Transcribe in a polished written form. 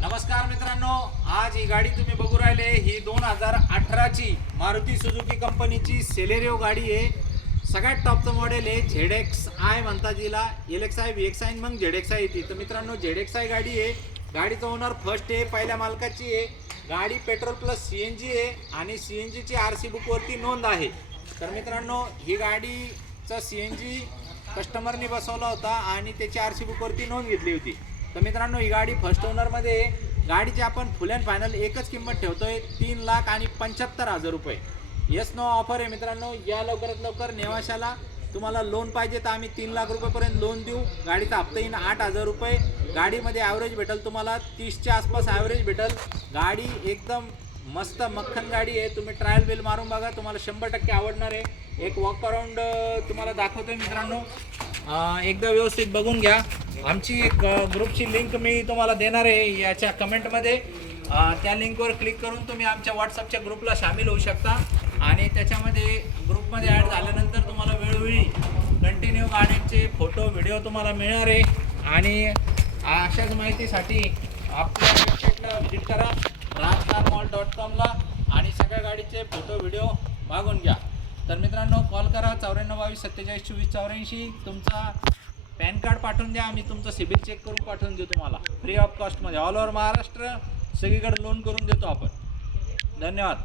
नमस्कार मित्रांनो, आज ही गाडी तुम्ही बघू राहिले ही 2018ची मारुती सुझुकी कंपनीची सेलेरिओ गाडी आहे। सगळ्यात टॉपचं मॉडेल आहे। ZXi म्हणतात जिला, LXi VXi मग ZXi येते। तर मित्रांनो ZXi गाडी आहे। गाडीचा ओनर फर्स्ट आहे, पहिल्या मालकाची आहे। गाडी पेट्रोल प्लस CNG आहे आणि CNGची RC बुकवरती नोंद आहे। तर मित्रांनो ही गाडीचा CNG कस्टमरने बसवला होता आणि त्याची RC बुकवरती नोंद घेतली होती। तर मित्रांनो ही गाडी फर्स्ट ओनरमध्ये गाडीची आपण फुल अँड फायनल एकच किंमत ठेवतोय 3,75,000 रुपये। येस नो ऑफर आहे मित्रांनो। या लवकरात लवकर नेवाशाला तुम्हाला लोन पाहिजे तर आम्ही 3 लाख रुपयेपर्यंत लोन देऊ। गाडीचा हप्ता येईन 8,000 रुपये। गाडीमध्ये ॲव्हरेज भेटेल तुम्हाला 30च्या आसपास ॲव्हरेज भेटेल। गाडी एकदम मस्त मक्खन गाडी आहे। तुम्ही ट्रायल बिल मारून बघा, तुम्हाला 100% आवडणार आहे। एक वॉक अराउंड तुम्हाला दाखवतोय मित्रांनो, एकदा व्यवस्थित बघून घ्या। आमची एक ग्रुपची लिंक मी तुम्हाला देणार आहे याच्या कमेंटमध्ये। त्या लिंकवर क्लिक करून तुम्ही आमच्या व्हॉट्सअपच्या ग्रुपला सामील होऊ शकता आणि त्याच्यामध्ये ग्रुपमध्ये ॲड झाल्यानंतर तुम्हाला वेळोवेळी कंटिन्यू गाड्यांचे फोटो व्हिडिओ तुम्हाला मिळणार आहे। आणि अशाच माहितीसाठी आपल्या वेबसाईटला व्हिजिट करा rajkarmall.com आणि सगळ्या गाडीचे फोटो व्हिडिओ मागून घ्या। तर मित्रांनो कॉल करा 9422 27 24 84। तुमचा पॅन कार्ड पाठवून द्या, आम्ही तुमचं सिबिल चेक करून पाठवून देऊ तुम्हाला फ्री ऑफ कॉस्टमध्ये। ऑल ओव्हर महाराष्ट्र सगळीकडे लोन करून देतो आपण। धन्यवाद।